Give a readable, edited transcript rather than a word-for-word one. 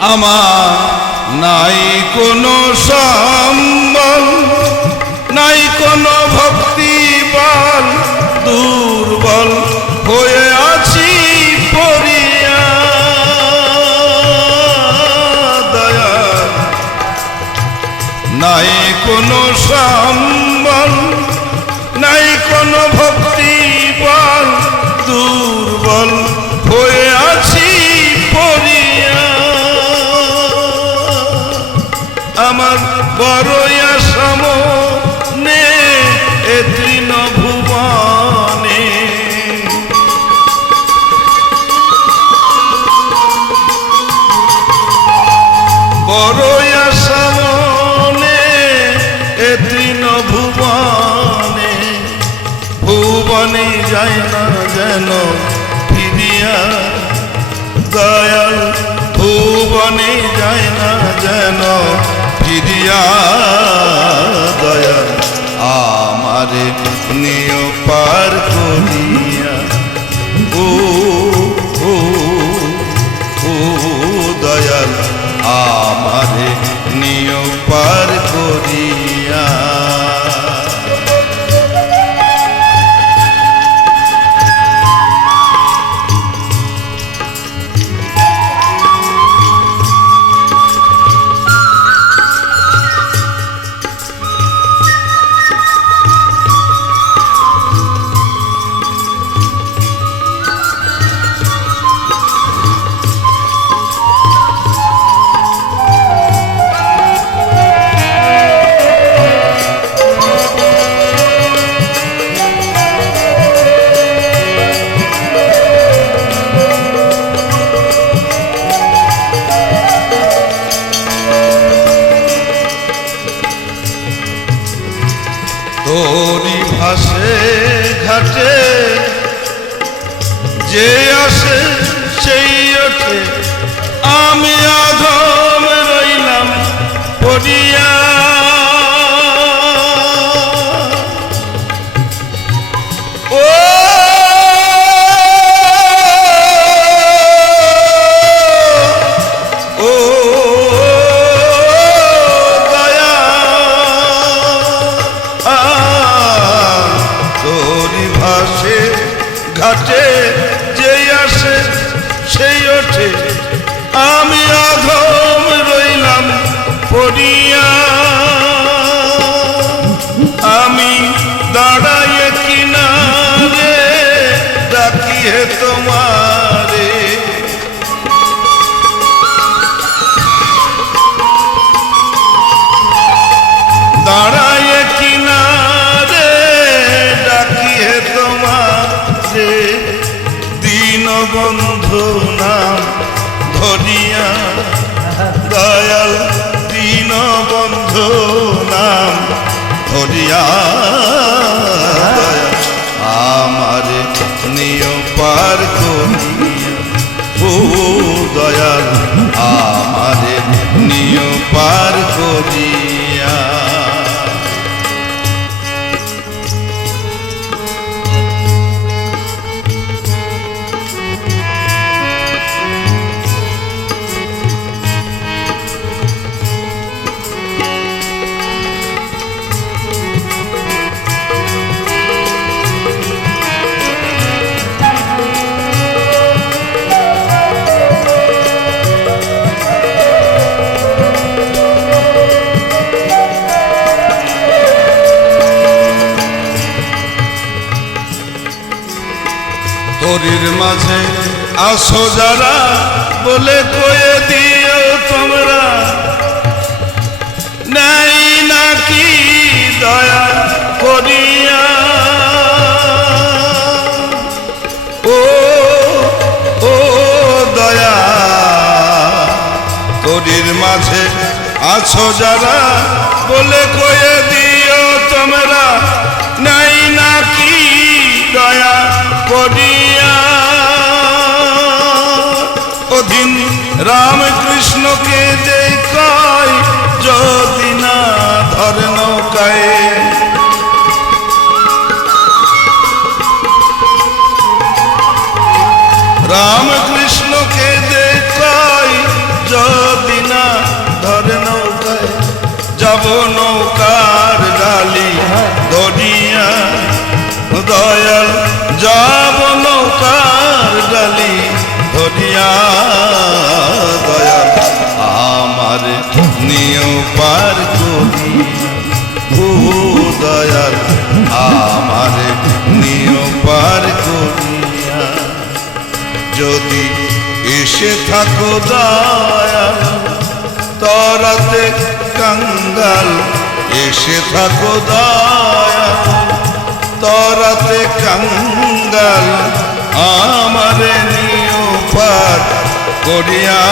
আমার নাই কোনো সম্বল, নাই কোনো ভক্তি বল, দুর্বল হয়ে আছি পড়িয়া। দয়া নাই কোনো সম্বল, নাই কোনো ভক্তি বল, দুর্বল হয়ে আছি পড়িয়া। আমার বড়ই আশা মনে এ তৃণভুবনে, বড়ই আশা মনে এ তৃণভুবনে। ভুবনে যায় না যেন ফিরিয়া, দয়াল ভুবনে যায় না যেন ফিরিয়া। দয়াল আমারে নিয় পার করিয়া। ও ও ও দয়াল আমারে নিয় পার করিয়া। তোরি ভাসে ঘাটে যে আসে সেই ওঠে, আমি আধম রইলাম পড়িয়া। ও ও ঘাটে যে আসে সেই ওঠে, আমি আধম রইলাম পড়িয়া। আমি দাঁড়াইয়ে কিনারে ডাকিয়ে তোমারে, দাঁড়াইয়ে কিনারে ডাকিয়ে তোমারে। দীনবন্ধু নাম ধরিয়া, দয়াল দীনবন্ধু নাম ধরিয়া। দয়াল আমারে নিয় পার করিয়া। ও দয়াল আমারে নিয় পার করিয়া। তোরির মাঝে আসো যারা বলে কয়ে দিও তোমরা, নাই নাকি দয়া করিয়া। ও ও দয়া তোরির মাঝে আছো যারা বলে কয়ে দিও তোমরা, নাই নাকি দয়া করিয়া। অধীন রামকৃষ্ণকে যে কয় যদি না ধরে নৌকায়, রামকৃষ্ণকে যে কয় যদি যাব নৌকার ডালি দরিয়া দয়াল যাব নৌকার ডালি ধরিয়া দয়াল আমার নিয় পার করি ও দয়াল আমার নিয় পার করিয়া যদি এসে থাকো দয়াল তরাতে কাঙ্গাল এসে থাকো দয়াল তরাতে কাঙ্গাল আমারে নিয় পার করিয়া